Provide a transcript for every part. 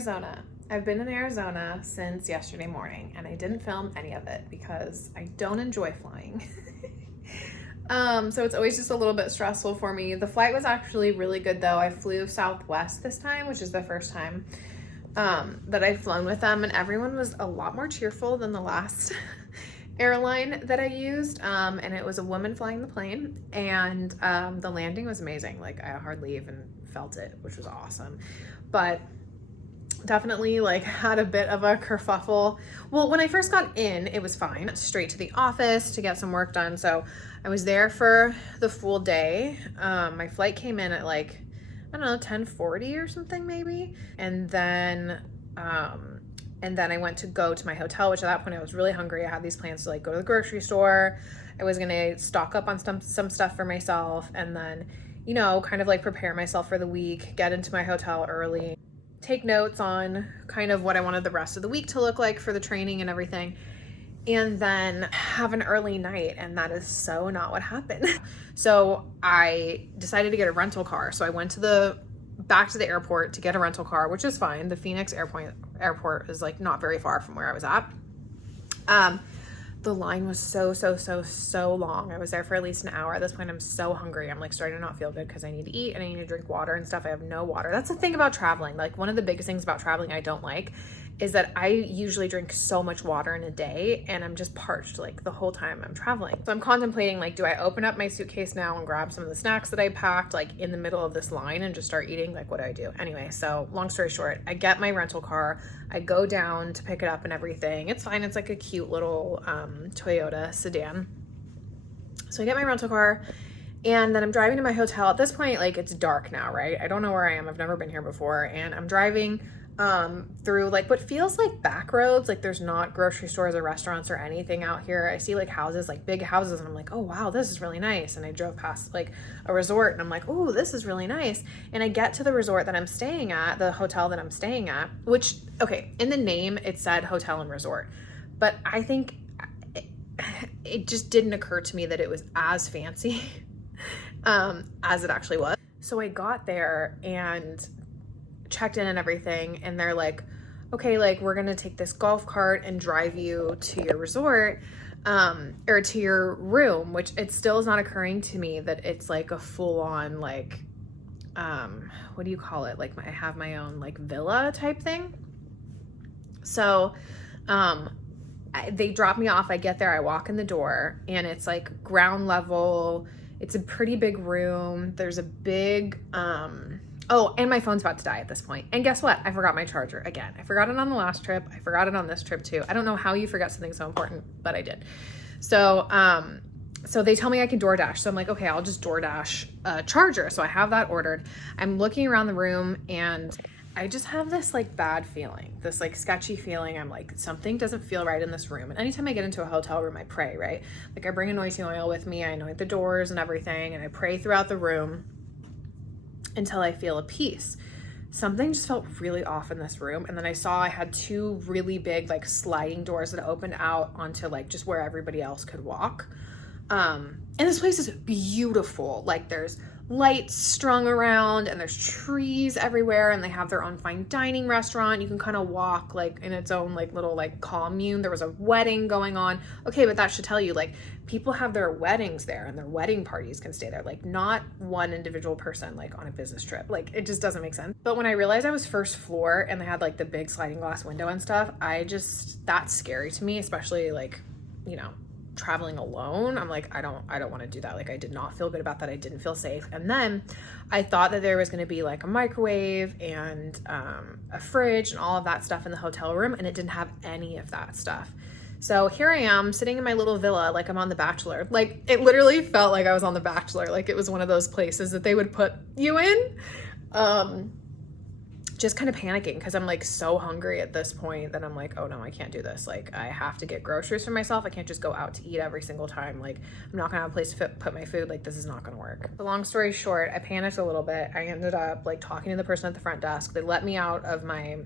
Arizona. I've been in Arizona since yesterday morning and I didn't film any of it because I don't enjoy flying. So it's always just a little bit stressful for me. The flight was actually really good though. I flew Southwest this time, which is the first time that I've flown with them, and everyone was a lot more cheerful than the last airline that I used. And it was a woman flying the plane, and the landing was amazing. Like, I hardly even felt it, which was awesome. But definitely like had a bit of a kerfuffle. Well, when I first got in, it was fine. Straight to the office to get some work done. So I was there for the full day. My flight came in at like, I don't know, 10:40 or something maybe. And then I went to go to my hotel, which at that point I was really hungry. I had these plans to like go to the grocery store. I was gonna stock up on some stuff for myself, and then, you know, kind of like prepare myself for the week, get into my hotel early, take notes on kind of what I wanted the rest of the week to look like for the training and everything, and then have an early night. And that is so not what happened. So I decided to get a rental car. So I went back to the airport to get a rental car, which is fine. The Phoenix airport is like not very far from where I was at. The line was so long. I was there for at least an hour. At this point, I'm so hungry. I'm like starting to not feel good because I need to eat and I need to drink water and stuff. I have no water. That's the thing about traveling. Like, one of the biggest things about traveling I don't like is that I usually drink so much water in a day and I'm just parched like the whole time I'm traveling. So I'm contemplating, like, do I open up my suitcase now and grab some of the snacks that I packed like in the middle of this line and just start eating? Like, what do I do? Anyway, so long story short, I get my rental car. I go down to pick it up and everything. It's fine. It's like a cute little Toyota sedan. So I get my rental car and then I'm driving to my hotel. At this point, like, it's dark now, right? I don't know where I am. I've never been here before. And I'm driving through like what feels like back roads. Like, there's not grocery stores or restaurants or anything out here. I see like houses, like big houses, and I'm like, oh wow, this is really nice. And I drove past like a resort and I'm like, oh, this is really nice. And I get to the resort that I'm staying at, the hotel that I'm staying at, which, okay, in the name it said hotel and resort, but I think it just didn't occur to me that it was as fancy as it actually was. So I got there and checked in and everything, and they're like, okay, like, we're gonna take this golf cart and drive you to your resort, or to your room, which it still is not occurring to me that it's like a full-on like, what do you call it? Like, I have my own like villa type thing. So they drop me off. I get there, I walk in the door, and it's like ground level. It's a pretty big room. There's a big, oh, and my phone's about to die at this point. And guess what? I forgot my charger again. I forgot it on the last trip. I forgot it on this trip too. I don't know how you forget something so important, but I did. So, so they tell me I can DoorDash. So I'm like, okay, I'll just DoorDash a charger. So I have that ordered. I'm looking around the room and I just have this like bad feeling, this like sketchy feeling. I'm like, something doesn't feel right in this room. And anytime I get into a hotel room, I pray, right? Like, I bring anointing oil with me. I anoint the doors and everything. And I pray throughout the room until I feel a peace. Something just felt really off in this room. And then I saw I had two really big like sliding doors that opened out onto like just where everybody else could walk. And this place is beautiful. Like, there's lights strung around and there's trees everywhere, and they have their own fine dining restaurant. You can kind of walk like in its own like little like commune. There was a wedding going on. Okay, but that should tell you, like, people have their weddings there and their wedding parties can stay there. Like, not one individual person like on a business trip. Like, it just doesn't make sense. But when I realized I was first floor and they had like the big sliding glass window and stuff, that's scary to me, especially like, you know, traveling alone. I'm like, I don't want to do that. Like, I did not feel good about that. I didn't feel safe. And then I thought that there was going to be like a microwave and a fridge and all of that stuff in the hotel room, and it didn't have any of that stuff. So here I am sitting in my little villa like I'm on The Bachelor. Like, it literally felt like I was on The Bachelor. Like, it was one of those places that they would put you in. Just kind of panicking because I'm like so hungry at this point that I'm like, oh no, I can't do this. Like, I have to get groceries for myself. I can't just go out to eat every single time. Like, I'm not gonna have a place to put my food. Like, this is not gonna work. The long story short, I panicked a little bit. I ended up like talking to the person at the front desk. They let me out of my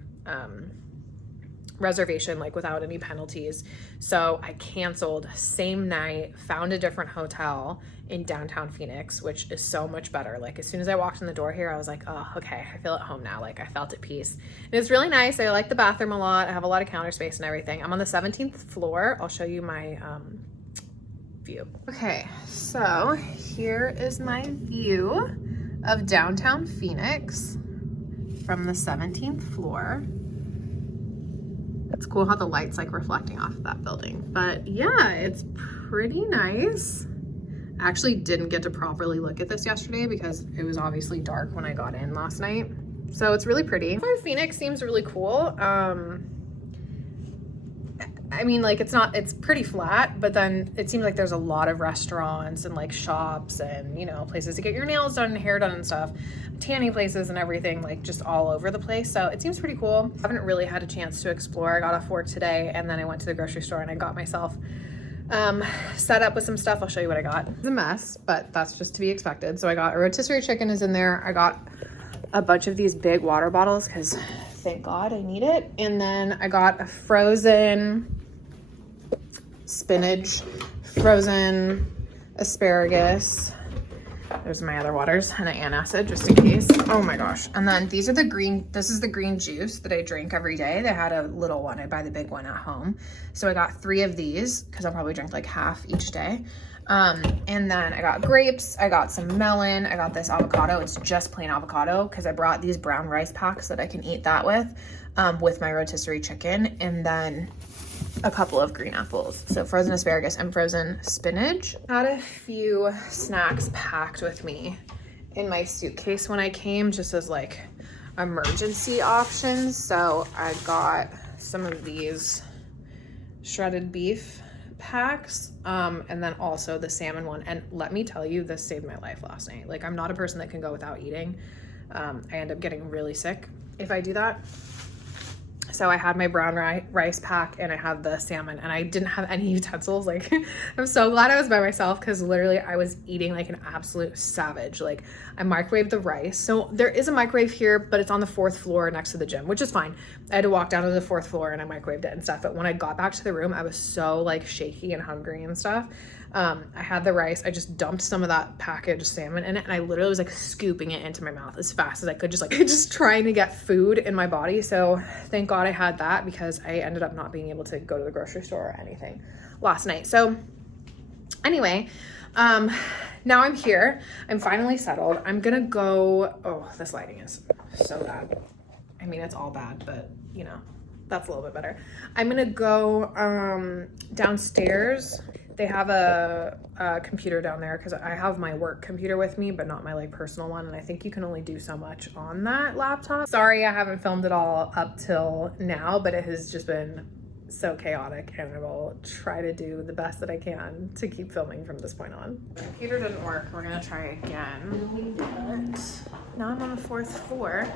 reservation like without any penalties. So I canceled same night, found a different hotel in downtown Phoenix, which is so much better. Like as soon as I walked in the door here, I was like, oh, okay, I feel at home now. Like I felt at peace. And it's really nice. I like the bathroom a lot. I have a lot of counter space and everything. I'm on the 17th floor. I'll show you my view. Okay, so here is my view of downtown Phoenix from the 17th floor. It's cool how the light's like reflecting off of that building. But yeah, it's pretty nice. I actually didn't get to properly look at this yesterday because it was obviously dark when I got in last night. So it's really pretty. Phoenix seems really cool. I mean, like it's pretty flat, but then it seems like there's a lot of restaurants and like shops and, you know, places to get your nails done and hair done and stuff, tanning places and everything, like just all over the place. So it seems pretty cool. I haven't really had a chance to explore. I got off work today and then I went to the grocery store and I got myself set up with some stuff. I'll show you what I got. It's a mess, but that's just to be expected. So I got a rotisserie chicken is in there. I got a bunch of these big water bottles because thank God I need it. And then I got a frozen spinach, frozen asparagus. There's my other waters and an antacid just in case. Oh my gosh. And then these are the green, this is the green juice that I drink every day. They had a little one. I buy the big one at home. So I got 3 of these because I'll probably drink like half each day. And then I got grapes, I got some melon, I got this avocado. It's just plain avocado because I brought these brown rice packs that I can eat that with my rotisserie chicken. And then a couple of green apples. So frozen asparagus and frozen spinach. Had a few snacks packed with me in my suitcase when I came, just as like emergency options. So I got some of these shredded beef packs, and then also the salmon one. And let me tell you, this saved my life last night. Like I'm not a person that can go without eating. I end up getting really sick if I do that. So I had my brown rice pack and I had the salmon and I didn't have any utensils. Like I'm so glad I was by myself because literally I was eating like an absolute savage. Like I microwaved the rice. So there is a microwave here, but it's on the 4th floor next to the gym, which is fine. I had to walk down to the 4th floor and I microwaved it and stuff. But when I got back to the room, I was so like shaky and hungry and stuff. I had the rice. I just dumped some of that packaged salmon in it and I literally was like scooping it into my mouth as fast as I could, just trying to get food in my body. So thank God I had that because I ended up not being able to go to the grocery store or anything last night. So anyway, now I'm here. I'm finally settled. I'm gonna go, oh, this lighting is so bad. I mean, it's all bad, but you know, that's a little bit better. I'm gonna go downstairs. They have a computer down there because I have my work computer with me, but not my like personal one. And I think you can only do so much on that laptop. Sorry, I haven't filmed it all up till now, but it has just been so chaotic and I will try to do the best that I can to keep filming from this point on. The computer didn't work. We're gonna try again. But now I'm on the 4th floor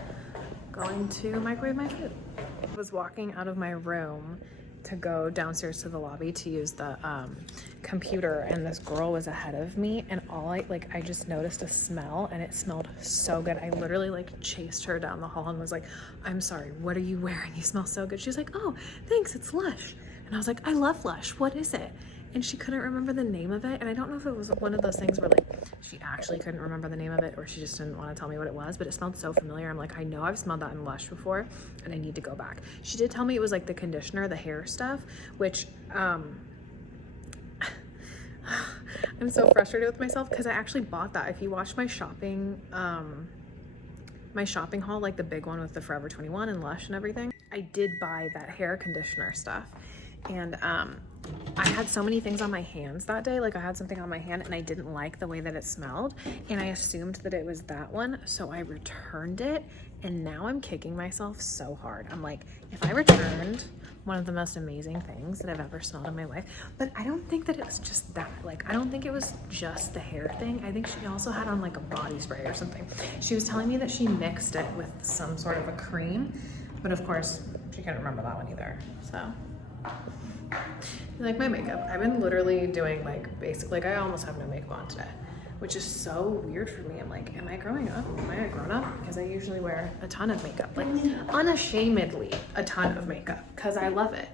going to microwave my food. I was walking out of my room to go downstairs to the lobby to use the computer and this girl was ahead of me and I just noticed a smell and it smelled so good. I literally like chased her down the hall and was like, I'm sorry, what are you wearing? You smell so good. She's like, oh, thanks, it's Lush. And I was like, I love Lush, what is it? And she couldn't remember the name of it. And I don't know if it was one of those things where like she actually couldn't remember the name of it or she just didn't want to tell me what it was, but it smelled so familiar. I'm like, I know I've smelled that in Lush before and I need to go back. She did tell me it was like the conditioner, the hair stuff, which I'm so frustrated with myself because I actually bought that. If you watch my shopping haul, like the big one with the Forever 21 and Lush and everything, I did buy that hair conditioner stuff. And I had so many things on my hands that day. Like I had something on my hand and I didn't like the way that it smelled and I assumed that it was that one, so I returned it and now I'm kicking myself so hard. I'm like, if I returned one of the most amazing things that I've ever smelled in my life, but I don't think that it was just that. Like I don't think it was just the hair thing. I think she also had on like a body spray or something. She was telling me that she mixed it with some sort of a cream, but of course she couldn't remember that one either. So like my makeup, I've been literally doing like basic, like I almost have no makeup on today, which is so weird for me. I'm like, am I growing up? Am I a grown up? Because I usually wear a ton of makeup, like unashamedly a ton of makeup, because I love it.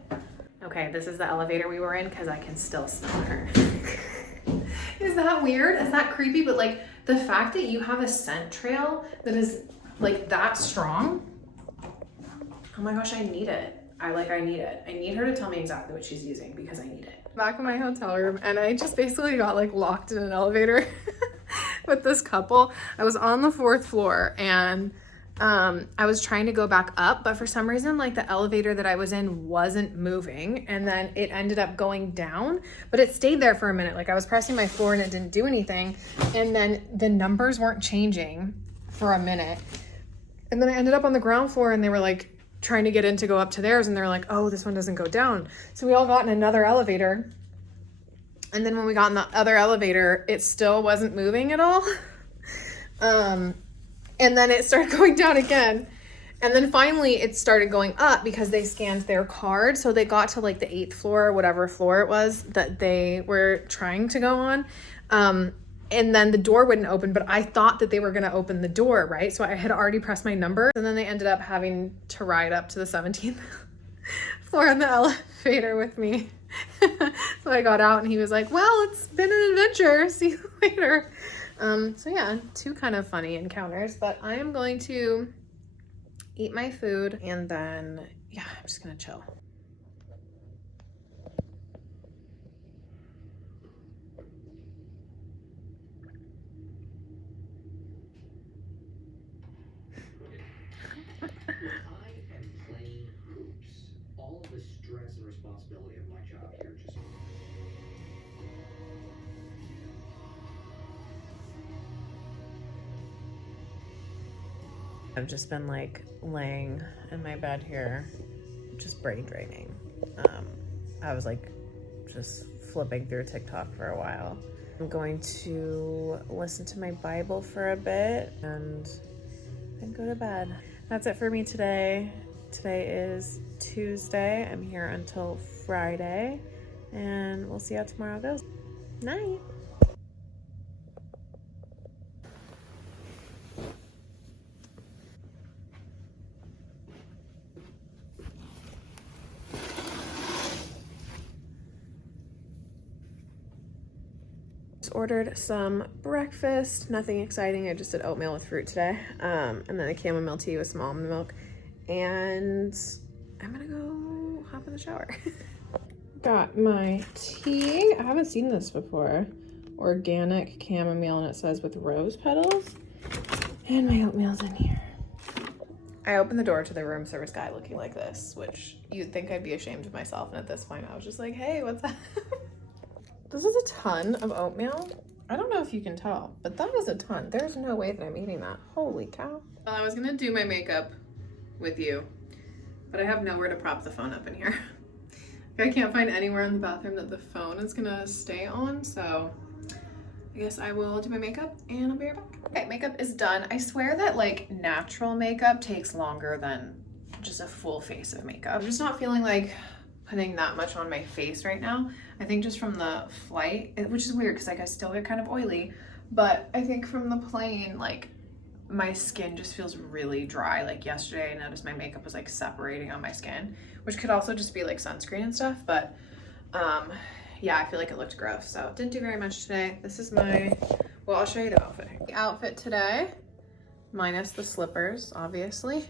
Okay, this is the elevator we were in because I can still smell her. Is that weird? Is that creepy? But like the fact that you have a scent trail that is like that strong, oh my gosh, I need it. I need it. I need her to tell me exactly what she's using because I need it. Back in my hotel room, and I just basically got like locked in an elevator with this couple. I was on the 4th floor, and I was trying to go back up, but for some reason, like the elevator that I was in wasn't moving, and then it ended up going down, but it stayed there for a minute. Like I was pressing my floor and it didn't do anything, and then the numbers weren't changing for a minute, and then I ended up on the ground floor, and they were like trying to get in to go up to theirs, and they're like, oh, this one doesn't go down. So we all got in another elevator, and then when we got in the other elevator, it still wasn't moving at all. And then it started going down again. And then finally it started going up because they scanned their card. So they got to like the 8th floor, or whatever floor it was that they were trying to go on. And then the door wouldn't open, but I thought that they were gonna open the door, right? So I had already pressed my number, and then they ended up having to ride up to the 17th floor in the elevator with me. So I got out and he was like, well, it's been an adventure. See you later. So yeah, 2 kind of funny encounters, but I am going to eat my food and then, yeah, I'm just gonna chill. I am playing hoops. All of the stress and responsibility of my job here just... I've just been like laying in my bed here, just brain draining. I was like just flipping through TikTok for a while. I'm going to listen to my Bible for a bit and then go to bed. That's it for me today. Today is Tuesday. I'm here until Friday, and we'll see how tomorrow goes. Night. Ordered some breakfast, nothing exciting. I just did oatmeal with fruit today, and then a chamomile tea with some almond milk, and I'm gonna go hop in the shower. Got my tea. I haven't seen this before. Organic chamomile, and it says with rose petals, and my oatmeal's in here. I opened the door to the room service guy looking like this, which you'd think I'd be ashamed of myself, and at this point I was just like, hey, what's that? This is a ton of oatmeal. I don't know if you can tell, but that is a ton. There's no way that I'm eating that. Holy cow. Well, I was gonna do my makeup with you, but I have nowhere to prop the phone up in here. I can't find anywhere in the bathroom that the phone is gonna stay on, so I guess I will do my makeup and I'll be right back. Okay, makeup is done. I swear that like natural makeup takes longer than just a full face of makeup. I'm just not feeling like putting that much on my face right now. I think just from the flight, which is weird because like I still get kind of oily, but I think from the plane, like my skin just feels really dry. Like yesterday I noticed my makeup was like separating on my skin, which could also just be like sunscreen and stuff, but yeah, I feel like it looked gross. So didn't do very much today. This is my, well, I'll show you the outfit. The outfit today, minus the slippers, obviously.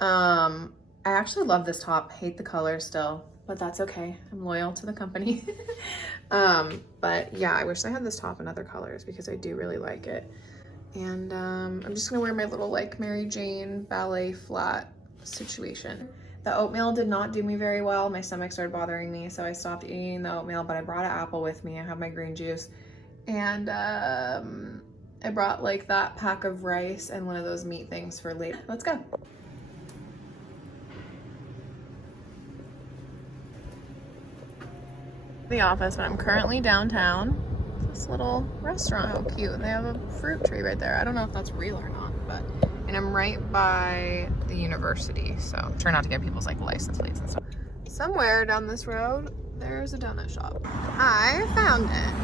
I actually love this top, hate the color still, but that's okay. I'm loyal to the company. But yeah, I wish I had this top in other colors because I do really like it. And I'm just gonna wear my little like Mary Jane ballet flat situation. The oatmeal did not do me very well. My stomach started bothering me, so I stopped eating the oatmeal, but I brought an apple with me. I have my green juice. And I brought like that pack of rice and one of those meat things for later. Let's go. The office, but I'm currently downtown. This little restaurant, how cute. And they have a fruit tree right there. I don't know if that's real or not, but, and I'm right by the university, so try not to get people's like license plates and stuff. Somewhere down this road, there's a donut shop. I found it.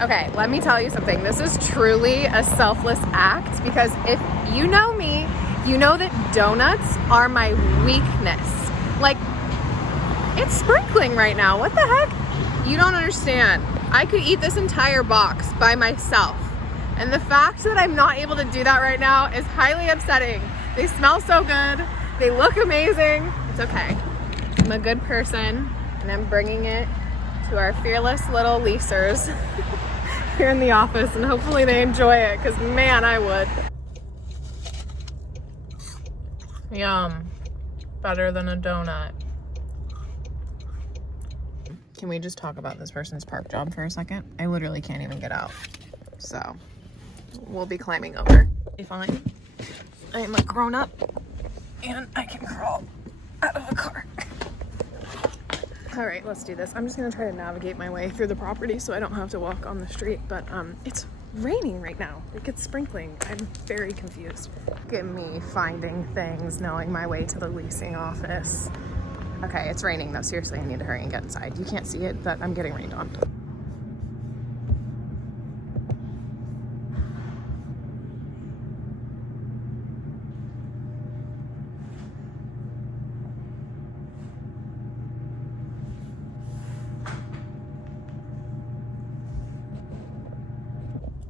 Okay, let me tell you something. This is truly a selfless act because if you know me, you know that donuts are my weakness. Like, it's sprinkling right now. What the heck? You don't understand. I could eat this entire box by myself. And the fact that I'm not able to do that right now is highly upsetting. They smell so good. They look amazing. It's okay. I'm a good person and I'm bringing it to our fearless little leasers here in the office, and hopefully they enjoy it because man, I would. Yum. Better than a donut. Can we just talk about this person's park job for a second? I literally can't even get out. So we'll be climbing over. Be fine. I'm a grown up and I can crawl out of a car. All right, let's do this. I'm just gonna try to navigate my way through the property so I don't have to walk on the street, but it's raining right now. Like, it's sprinkling. I'm very confused. Look at me finding things, knowing my way to the leasing office. Okay, it's raining though. Seriously, I need to hurry and get inside. You can't see it, but I'm getting rained on.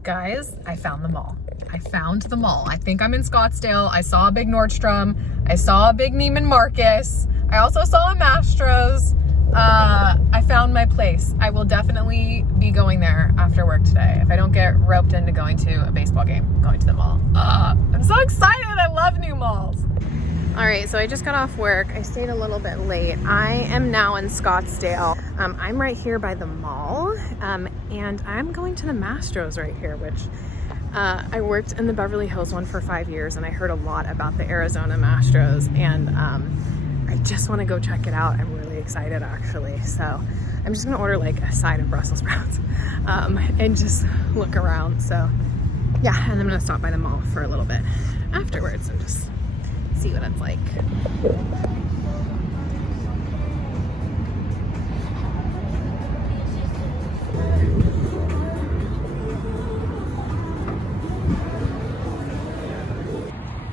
Guys, I found the mall. I found the mall. I think I'm in Scottsdale. I saw a big Nordstrom. I saw a big Neiman Marcus. I also saw a Mastro's. I found my place. I will definitely be going there after work today. If I don't get roped into going to a baseball game, I'm going to the mall. I'm so excited. I love new malls. All right, so I just got off work. I stayed a little bit late. I am now in Scottsdale. I'm right here by the mall, and I'm going to the Mastro's right here, which I worked in the Beverly Hills one for 5 years, and I heard a lot about the Arizona Mastro's, and I just want to go check it out. I'm really excited, actually. So I'm just gonna order like a side of Brussels sprouts and just look around. So yeah, and I'm gonna stop by the mall for a little bit afterwards and just see what it's like.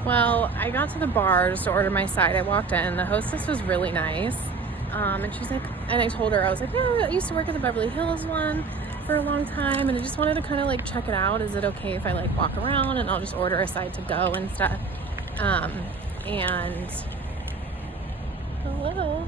Well, I got to the bar just to order my side. I walked in, the hostess was really nice. And she's like, and I told her, I was like, no, I used to work at the Beverly Hills one for a long time, and I just wanted to kind of like check it out. Is it okay if I like walk around and I'll just order a side to go and stuff? And hello.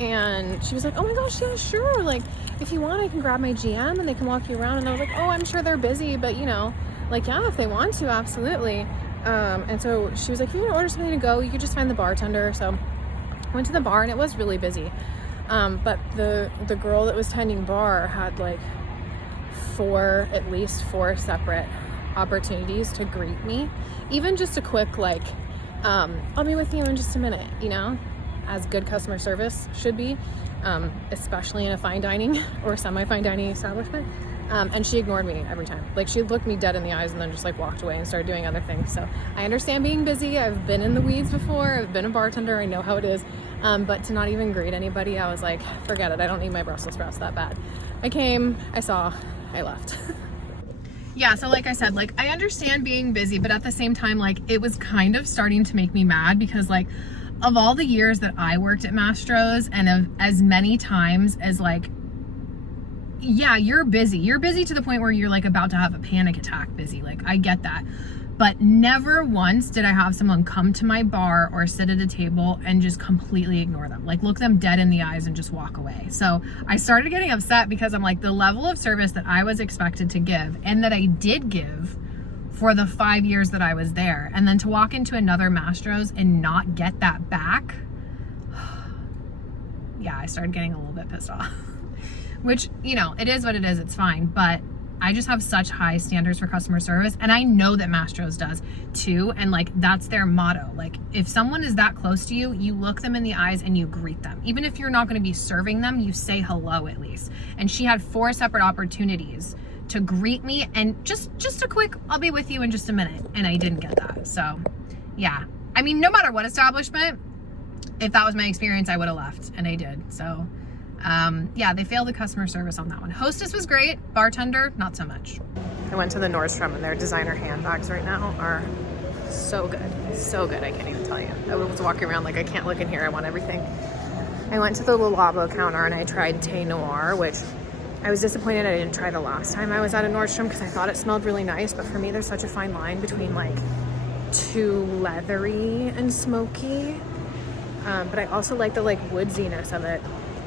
And she was like, oh my gosh, yeah, sure. Like, if you want, I can grab my GM and they can walk you around. And I was like, oh, I'm sure they're busy, but you know, like, yeah, if they want to, absolutely. And so she was like, if you're gonna order something to go, you could just find the bartender. So I went to the bar and it was really busy. But the girl that was tending bar had like at least four separate opportunities to greet me. Even just a quick like, I'll be with you in just a minute, you know, as good customer service should be, especially in a fine dining or semi-fine dining establishment. And she ignored me every time. Like, she looked me dead in the eyes and then just like walked away and started doing other things. So I understand being busy. I've been in the weeds before. I've been a bartender. I know how it is. But to not even greet anybody, I was like, forget it. I don't need my Brussels sprouts that bad. I came, I saw, I left. Yeah, so like I said, like, I understand being busy, but at the same time, like, it was kind of starting to make me mad because, like, of all the years that I worked at Mastro's and of as many times as, like, yeah, you're busy. You're busy to the point where you're, like, about to have a panic attack busy. Like, I get that. But never once did I have someone come to my bar or sit at a table and just completely ignore them. Like, look them dead in the eyes and just walk away. So I started getting upset because I'm like, the level of service that I was expected to give and that I did give for the 5 years that I was there, and then to walk into another Mastro's and not get that back, yeah, I started getting a little bit pissed off. Which, you know, it is what it is, it's fine, but I just have such high standards for customer service, and I know that Mastro's does too, and like, that's their motto. Like, if someone is that close to you, you look them in the eyes and you greet them. Even if you're not going to be serving them, you say hello at least. And she had 4 separate opportunities to greet me and just a quick, I'll be with you in just a minute, and I didn't get that. So yeah, I mean, no matter what establishment, if that was my experience, I would have left, and I did. So Yeah, they failed the customer service on that one. Hostess was great, bartender, not so much. I went to the Nordstrom and their designer handbags right now are so good. So good, I can't even tell you. I was walking around like I can't look in here, I want everything. I went to the Le Labo counter and I tried Thé Noir, which I was disappointed I didn't try the last time I was at a Nordstrom because I thought it smelled really nice, but for me there's such a fine line between like too leathery and smoky. But I also like the like woodsiness of it.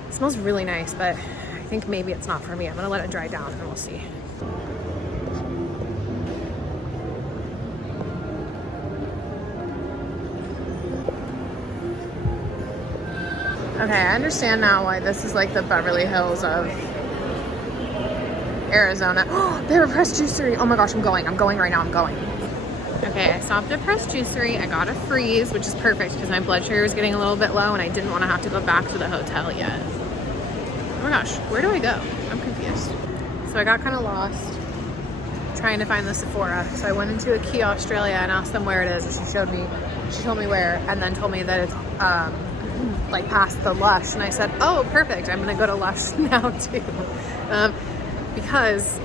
It smells really nice, but I think maybe it's not for me. I'm gonna let it dry down and we'll see. Okay, I understand now why this is like the Beverly Hills of Arizona. Oh, they have a pressed juicery. Oh my gosh, I'm going right now, I'm going. Okay, I stopped at Pressed Juicery. I got a freeze, which is perfect because my blood sugar was getting a little bit low and I didn't want to have to go back to the hotel yet. Oh my gosh, where do I go? I'm confused. So I got kind of lost trying to find the Sephora. So I went into a Key Australia and asked them where it is, and she told me where, and then told me that it's like past the Lush, and I said, oh, perfect, I'm gonna go to Lush now too. Because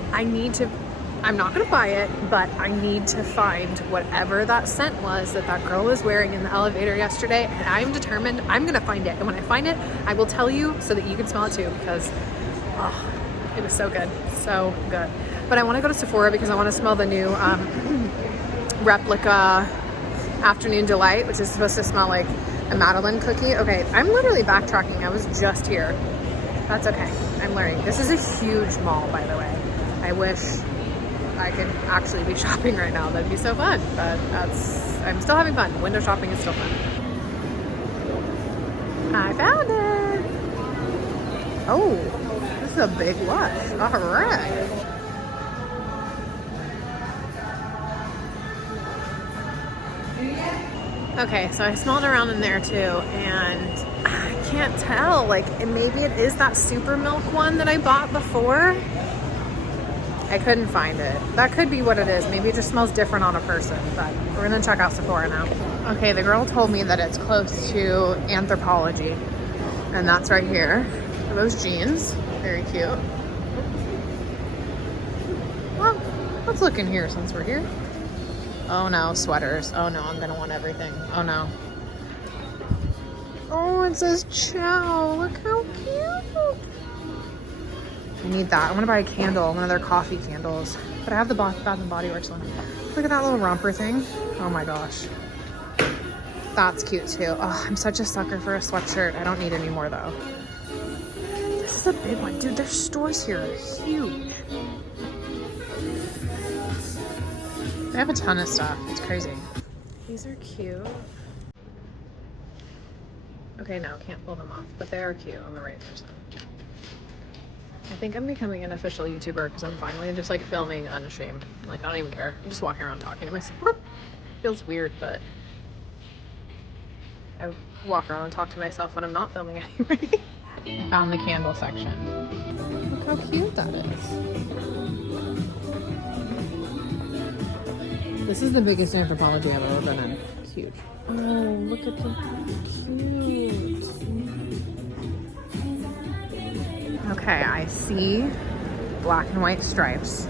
I'm not gonna buy it, but I need to find whatever that scent was that girl was wearing in the elevator yesterday, and I'm determined I'm gonna find it. And when I find it, I will tell you so that you can smell it too, because it was so good, so good. But I wanna go to Sephora because I wanna smell the new replica Afternoon Delight, which is supposed to smell like a Madeline cookie. Okay, I'm literally backtracking. I was just here. That's okay, I'm learning. This is a huge mall, by the way. I wish I could actually be shopping right now. That'd be so fun, but I'm still having fun. Window shopping is still fun. I found it. Oh, this is a big Lush. All right. Okay, so I smelled around in there too, and I can't tell. Like, maybe it is that Super Milk one that I bought before. I couldn't find it. That could be what it is. Maybe it just smells different on a person, but we're gonna check out Sephora now. Okay, the girl told me that it's close to Anthropologie, and that's right here. Those jeans, very cute. Well, let's look in here since we're here. Oh no, sweaters. Oh no, I'm gonna want everything. Oh no. Oh, it says Chow. Look how cute. I need that. I want to buy a candle, one of their coffee candles. But I have the Bath & Body Works one. Look at that little romper thing. Oh my gosh. That's cute too. Oh, I'm such a sucker for a sweatshirt. I don't need any more though. This is a big one. Dude, their stores here are huge. They have a ton of stuff. It's crazy. These are cute. Okay, no, can't pull them off. But they are cute on the right person. I think I'm becoming an official YouTuber because I'm finally just like filming unashamed. Like, I don't even care. I'm just walking around talking to myself. Feels weird, but I walk around and talk to myself when I'm not filming anyway. Found the candle section. Look how cute that is. This is the biggest Anthropologie I've ever been in. It's huge. Oh, look at the cute. Okay, I see black and white stripes.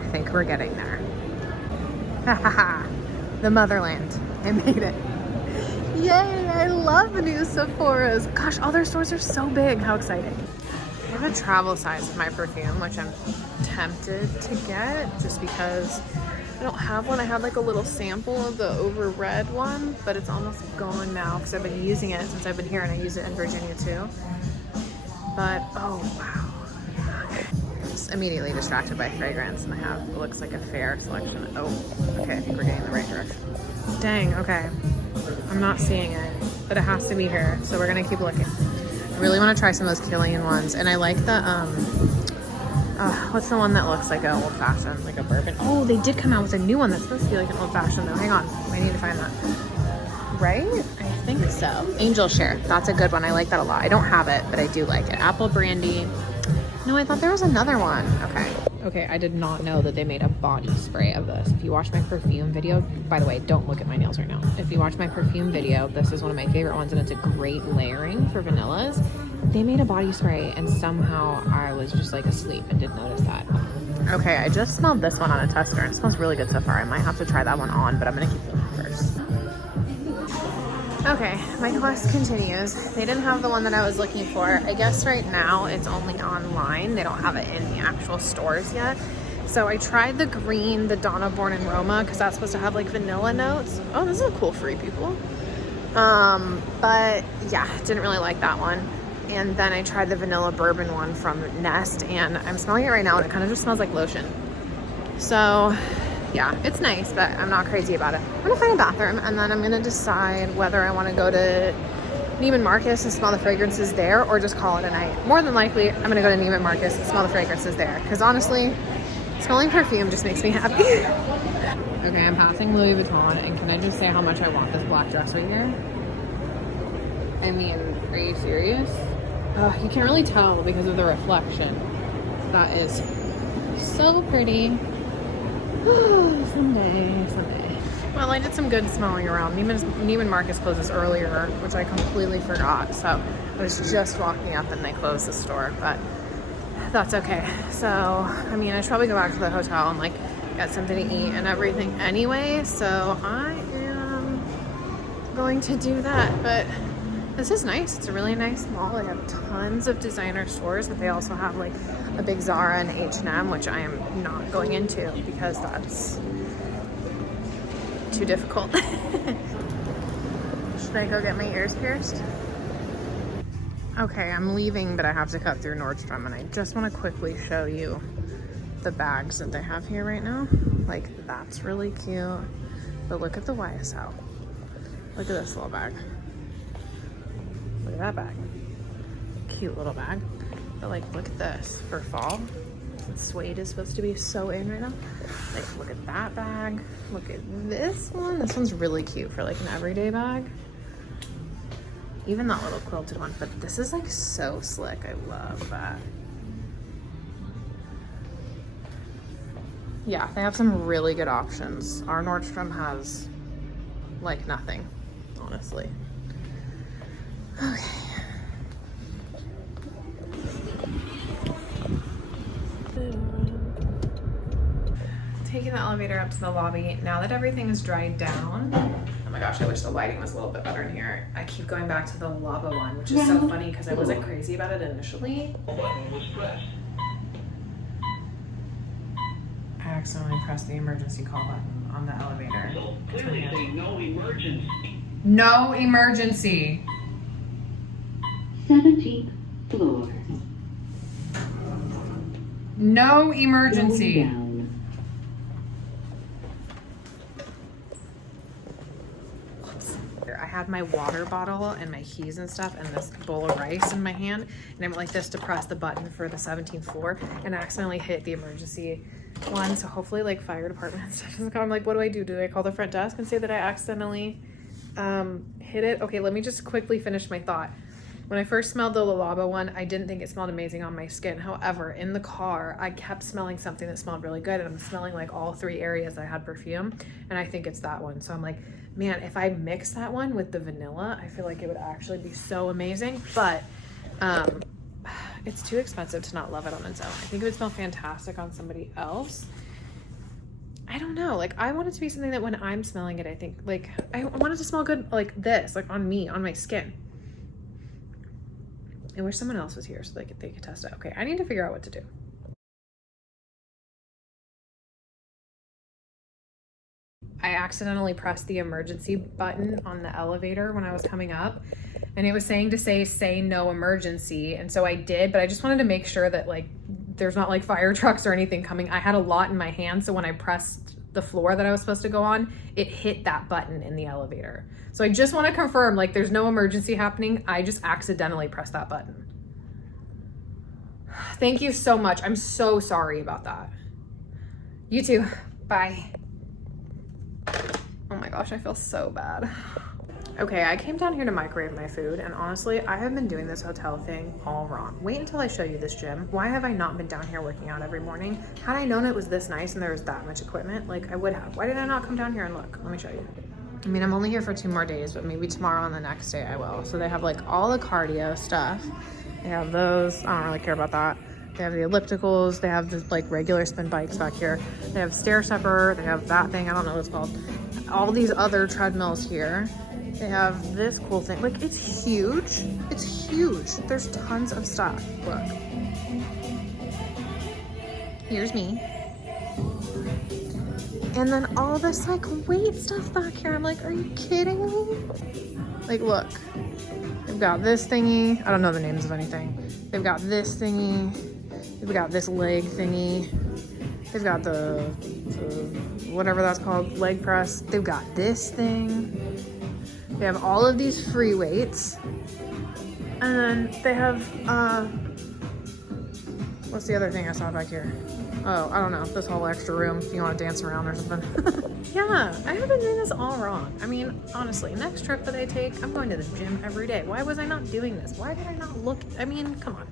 I think we're getting there. Ha ha ha. The motherland. I made it. Yay, I love new Sephora's. Gosh, all their stores are so big. How exciting. I have a travel size of my perfume, which I'm tempted to get just because I don't have one. I had like a little sample of the Over Red one, but it's almost gone now because I've been using it since I've been here and I use it in Virginia too. But, oh wow. Just immediately distracted by fragrance, and I have, it looks like a fair selection. Oh, okay, I think we're getting in the right direction. Dang, okay. I'm not seeing it, but it has to be here, so we're gonna keep looking. I really wanna try some of those Killian ones, and I like the, what's the one that looks like an old fashioned, like a bourbon? Oh, they did come out with a new one that's supposed to be like an old fashioned though. Hang on, I need to find that. Right? I think so. Angel Share. That's a good one. I like that a lot. I don't have it, but I do like it. Apple Brandy. No, I thought there was another one. Okay. Okay, I did not know that they made a body spray of this. If you watch my perfume video, by the way, don't look at my nails right now. If you watch my perfume video, this is one of my favorite ones, and it's a great layering for vanillas. They made a body spray and somehow I was just like asleep and didn't notice that. Okay, I just smelled this one on a tester and it smells really good so far. I might have to try that one on, but I'm gonna keep looking first. Okay, my quest continues. They didn't have the one that I was looking for. I guess right now it's only online. They don't have it in the actual stores yet. So I tried the green, the Donna Born in Roma, because that's supposed to have like vanilla notes. Oh, this is a cool Free People. But yeah, didn't really like that one. And then I tried the vanilla bourbon one from Nest, and I'm smelling it right now and it kind of just smells like lotion. So yeah, it's nice, but I'm not crazy about it. I'm gonna find a bathroom and then I'm gonna decide whether I want to go to Neiman Marcus and smell the fragrances there or just call it a night. More than likely, I'm gonna go to Neiman Marcus and smell the fragrances there, because honestly, smelling perfume just makes me happy. Okay, I'm passing Louis Vuitton, and can I just say how much I want this black dress right here? I mean, are you serious? You can really tell because of the reflection. That is so pretty. Someday. Well, I did some good smelling around. Neiman Marcus closes earlier, which I completely forgot. So I was just walking up and they closed the store, but that's okay. So, I mean, I should probably go back to the hotel and like get something to eat and everything anyway. So I am going to do that, but this is nice. It's a really nice mall. They have tons of designer stores, but they also have like a big Zara and H&M, which I am not going into because that's too difficult. Should I go get my ears pierced? Okay, I'm leaving, but I have to cut through Nordstrom, and I just want to quickly show you the bags that they have here right now. Like, that's really cute. But look at the YSL. Look at this little bag. Look at that bag. Cute little bag. But like, look at this for fall. Suede is supposed to be so in right now. Like, look at that bag. Look at this one. This one's really cute for like an everyday bag. Even that little quilted one, but this is like so slick. I love that. Yeah, they have some really good options. Our Nordstrom has like nothing, honestly. Okay. Taking the elevator up to the lobby. Now that everything is dried down, oh my gosh, I wish the lighting was a little bit better in here. I keep going back to the lava one, which is so funny because I wasn't crazy about it initially. I accidentally pressed the emergency call button on the elevator. So clearly say no emergency. No emergency. 17th floor. No emergency. Going down. I had my water bottle and my keys and stuff and this bowl of rice in my hand, and I went like this to press the button for the 17th floor and I accidentally hit the emergency one. So hopefully like fire department and stuff doesn't come. I'm like, what do I do? Do I call the front desk and say that I accidentally hit it? Okay, let me just quickly finish my thought. When I first smelled the Lilaba one, I didn't think it smelled amazing on my skin. However, in the car, I kept smelling something that smelled really good, and I'm smelling like all 3 areas that had perfume, and I think it's that one. So I'm like, man, if I mix that one with the vanilla, I feel like it would actually be so amazing, but it's too expensive to not love it on its own. I think it would smell fantastic on somebody else. I don't know, like I want it to be something that when I'm smelling it, I think like I want it to smell good like this, like on me, on my skin. I wish someone else was here so they could test it. Okay, I need to figure out what to do. I accidentally pressed the emergency button on the elevator when I was coming up, and it was saying to say no emergency, and so I did, but I just wanted to make sure that like there's not like fire trucks or anything coming. I had a lot in my hand, so when I pressed the floor that I was supposed to go on, it hit that button in the elevator. So I just want to confirm, like there's no emergency happening. I just accidentally pressed that button. Thank you so much. I'm so sorry about that. You too. Bye. Oh my gosh, I feel so bad. Okay, I came down here to microwave my food, and honestly, I have been doing this hotel thing all wrong. Wait until I show you this gym. Why have I not been down here working out every morning? Had I known it was this nice and there was that much equipment, like I would have. Why did I not come down here and look? Let me show you. I mean, I'm only here for 2 more days, but maybe tomorrow and the next day I will. So they have like all the cardio stuff. They have those. I don't really care about that. They have the ellipticals. They have the like regular spin bikes back here. They have stair stepper. They have that thing. I don't know what it's called. All these other treadmills here. They have this cool thing. Like, it's huge. It's huge. There's tons of stuff. Look. Here's me. And then all this like weight stuff back here. I'm like, are you kidding me? Like, look. They've got this thingy. I don't know the names of anything. They've got this thingy. They've got this leg thingy. They've got the whatever that's called, leg press. They've got this thing. They have all of these free weights. And then they have, what's the other thing I saw back here? Oh, I don't know, this whole extra room if you want to dance around or something. Yeah, I have been doing this all wrong. I mean, honestly, next trip that I take, I'm going to the gym every day. Why was I not doing this? Why did I not look? I mean, come on.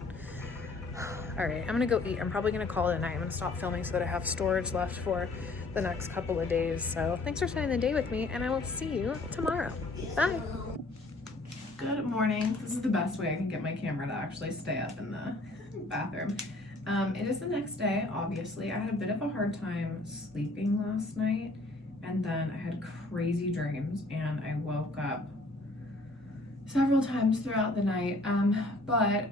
All right, I'm gonna go eat. I'm probably gonna call it a night. I'm gonna stop filming so that I have storage left for the next couple of days. So thanks for spending the day with me, and I will see you tomorrow. Bye. Good morning. This is the best way I can get my camera to actually stay up in the bathroom. It is the next day, obviously. I had a bit of a hard time sleeping last night, and then I had crazy dreams, and I woke up several times throughout the night. But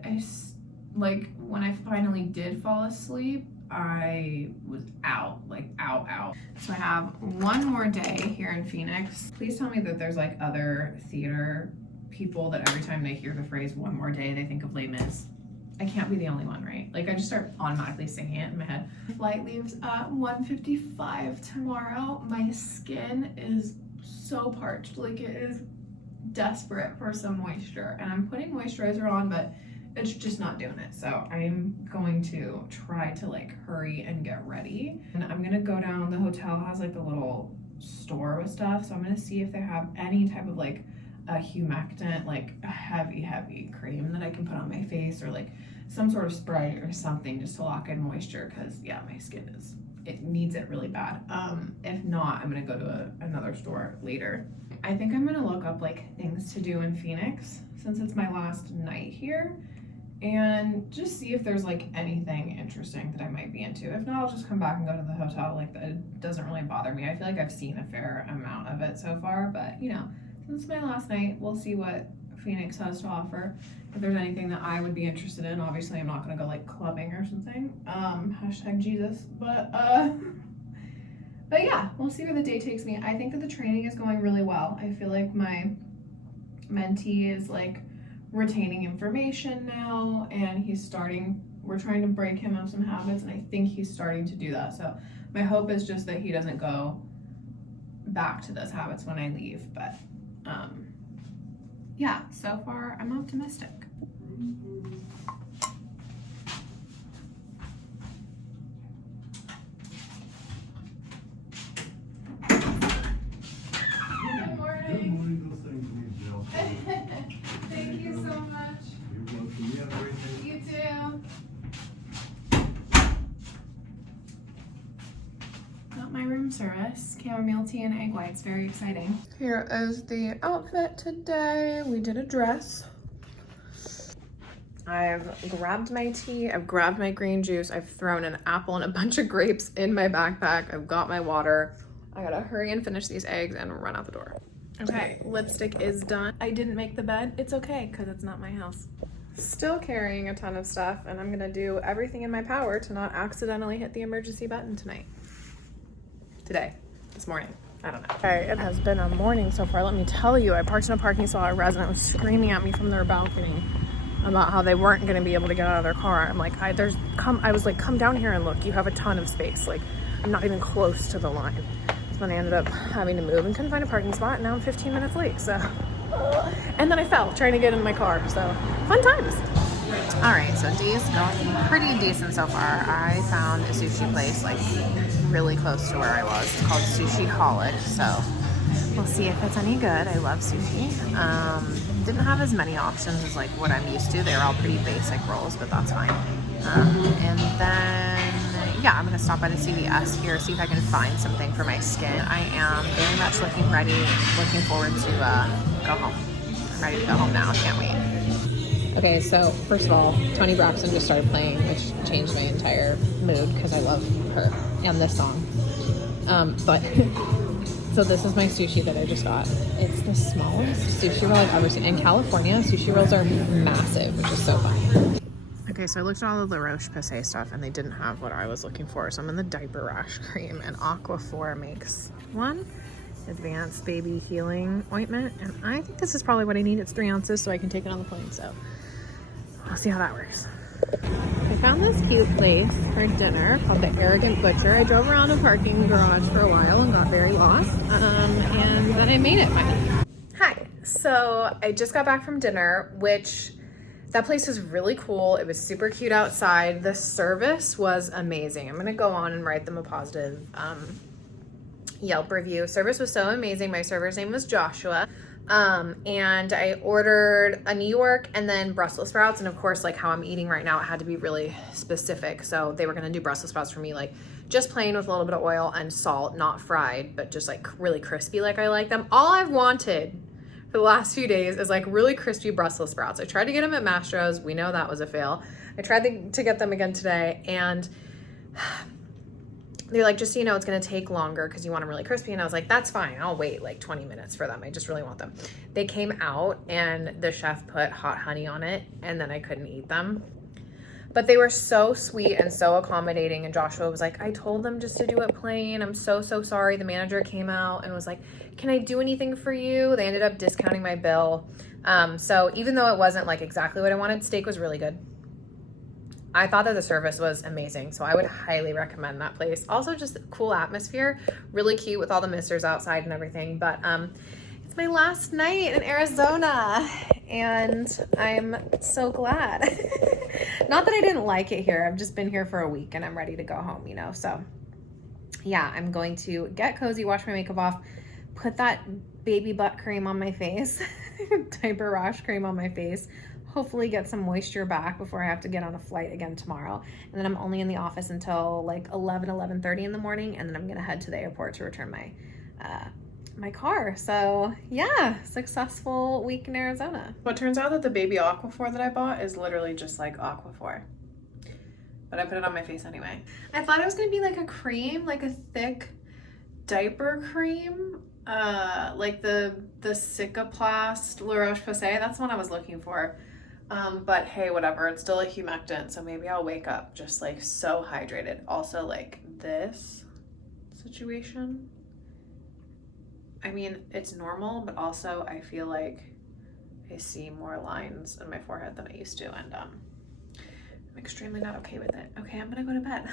like when I finally did fall asleep, I was out, like out. So I have one more day here in Phoenix. Please tell me that there's like other theater people that every time they hear the phrase one more day, they think of Les Mis. I can't be the only one, right? Like I just start automatically singing it in my head. Flight leaves at 1:55 tomorrow. My skin is so parched, like it is desperate for some moisture. And I'm putting moisturizer on, but it's just not doing it. So I'm going to try to like hurry and get ready. And I'm gonna go down, the hotel has like a little store with stuff. So I'm gonna see if they have any type of like a humectant, like a heavy cream that I can put on my face, or like some sort of spray or something just to lock in moisture, because yeah, my skin it needs it really bad. If not, I'm gonna go to another store later. I think I'm gonna look up like things to do in Phoenix since it's my last night here, and just see if there's like anything interesting that I might be into. If not, I'll just come back and go to the hotel. Like, it doesn't really bother me. I feel like I've seen a fair amount of it so far, but you know, since it's my last night, we'll see what Phoenix has to offer. If there's anything that I would be interested in, obviously I'm not gonna go like clubbing or something. Hashtag Jesus, but yeah, we'll see where the day takes me. I think that the training is going really well. I feel like my mentee is like retaining information now, and we're trying to break him of some habits, and I think he's starting to do that. So my hope is just that he doesn't go back to those habits when I leave. But yeah, so far I'm optimistic. Good morning. Thank you so much. You're welcome. You have a great day. You too. Got my room service, chamomile tea and egg whites, very exciting. Here is the outfit today. We did a dress. I've grabbed my tea, I've grabbed my green juice, I've thrown an apple and a bunch of grapes in my backpack, I've got my water. I gotta hurry and finish these eggs and run out the door. Okay, lipstick is done. I didn't make the bed. It's okay, because it's not my house. Still carrying a ton of stuff, and I'm gonna do everything in my power to not accidentally hit the emergency button tonight. This morning, I don't know. Okay, it has been a morning so far. Let me tell you, I parked in a parking stall. A resident was screaming at me from their balcony about how they weren't gonna be able to get out of their car. I'm like, I was like, come down here and look. You have a ton of space. Like, I'm not even close to the line. So then I ended up having to move and couldn't find a parking spot, and now I'm 15 minutes late, so. And then I fell trying to get in my car, so fun times. All right, so day is going pretty decent so far. I found a sushi place like really close to where I was. It's called Sushiholic, so we'll see if it's any good. I love sushi. Didn't have as many options as like what I'm used to. They're all pretty basic rolls, but that's fine. And then yeah, I'm gonna stop by the CVS here, see if I can find something for my skin. I am very much looking forward to go home. I'm ready to go home now, can't wait. Okay, so first of all, Toni Braxton just started playing, which changed my entire mood because I love her and this song. But so this is my sushi that I just got. It's the smallest sushi roll I've ever seen. In California, sushi rolls are massive, which is so fun. Okay, so I looked at all of the Roche-Posay stuff and they didn't have what I was looking for. So I'm in the diaper rash cream, and Aquaphor makes one advanced baby healing ointment. And I think this is probably what I need. It's 3 ounces, so I can take it on the plane. So I'll see how that works. I found this cute place for dinner called the Arrogant Butcher. I drove around a parking garage for a while and got very lost. And then I made it finally. Hi, so I just got back from dinner, which that place was really cool. It was super cute outside. The service was amazing. I'm gonna go on and write them a positive Yelp review. Service was so amazing. My server's name was Joshua. And I ordered a New York and then Brussels sprouts. And of course, like how I'm eating right now, it had to be really specific. So they were gonna do Brussels sprouts for me, like just plain with a little bit of oil and salt, not fried, but just like really crispy like I like them. All I've wanted for the last few days is like really crispy Brussels sprouts. I tried to get them at Mastro's. We know that was a fail. I tried to get them again today, and they're like, just so you know, it's gonna take longer because you want them really crispy. And I was like, that's fine. I'll wait like 20 minutes for them. I just really want them. They came out and the chef put hot honey on it, and then I couldn't eat them. But they were so sweet and so accommodating. And Joshua was like, I told them just to do it plain. I'm so sorry. The manager came out and was like, can I do anything for you? They ended up discounting my bill. So even though it wasn't like exactly what I wanted, steak was really good. I thought that the service was amazing. So I would highly recommend that place. Also just cool atmosphere, really cute with all the misters outside and everything. But it's my last night in Arizona and I'm so glad. Not that I didn't like it here. I've just been here for a week and I'm ready to go home, you know? So yeah, I'm going to get cozy, wash my makeup off, put that baby butt cream on my face, diaper rash cream on my face, hopefully get some moisture back before I have to get on a flight again tomorrow. And then I'm only in the office until like 11:30 in the morning, and then I'm gonna head to the airport to return my my car. So yeah, successful week in Arizona. Well, it turns out that the baby Aquaphor that I bought is literally just like Aquaphor, but I put it on my face anyway. I thought it was gonna be like a cream, like a thick diaper cream, like the Cicaplast La Roche-Posay. That's the one I was looking for. But hey, whatever, it's still a humectant, so maybe I'll wake up just like so hydrated. Also, like this situation, I mean, it's normal, but also I feel like I see more lines in my forehead than I used to, and I'm extremely not okay with it. Okay, I'm gonna go to bed.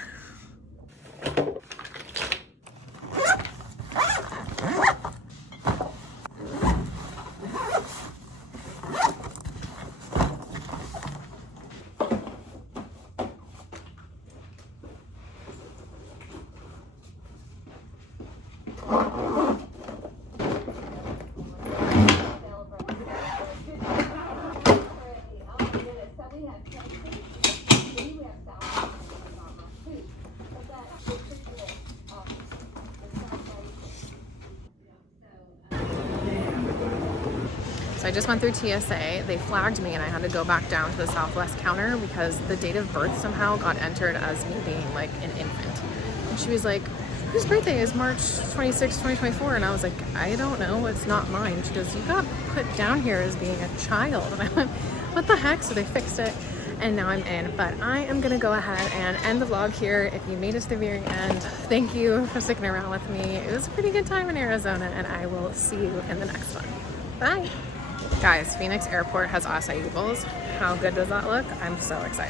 So I just went through TSA. They flagged me and I had to go back down to the Southwest counter because the date of birth somehow got entered as me being like an infant. And she was like, whose birthday is March 26, 2024? And I was like, I don't know, it's not mine. She goes, you got put down here as being a child. And I went, what the heck? So they fixed it and now I'm in. But I am gonna go ahead and end the vlog here. If you made it to the very end, thank you for sticking around with me. It was a pretty good time in Arizona, and I will see you in the next one. Bye. Guys, Phoenix Airport has acai bowls. How good does that look? I'm so excited.